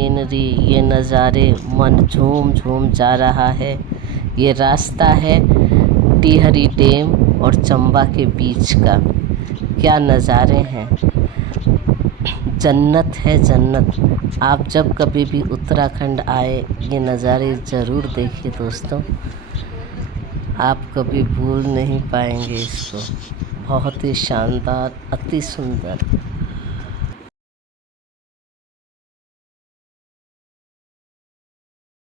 Greenery, ये नज़ारे, मन झूम झूम जा रहा है। ये रास्ता है टिहरी डैम और चंबा के बीच का। क्या नज़ारे हैं, जन्नत है जन्नत। आप जब कभी भी उत्तराखंड आए ये नज़ारे ज़रूर देखिए दोस्तों, आप कभी भूल नहीं पाएंगे इसको। बहुत ही शानदार, अति सुंदर।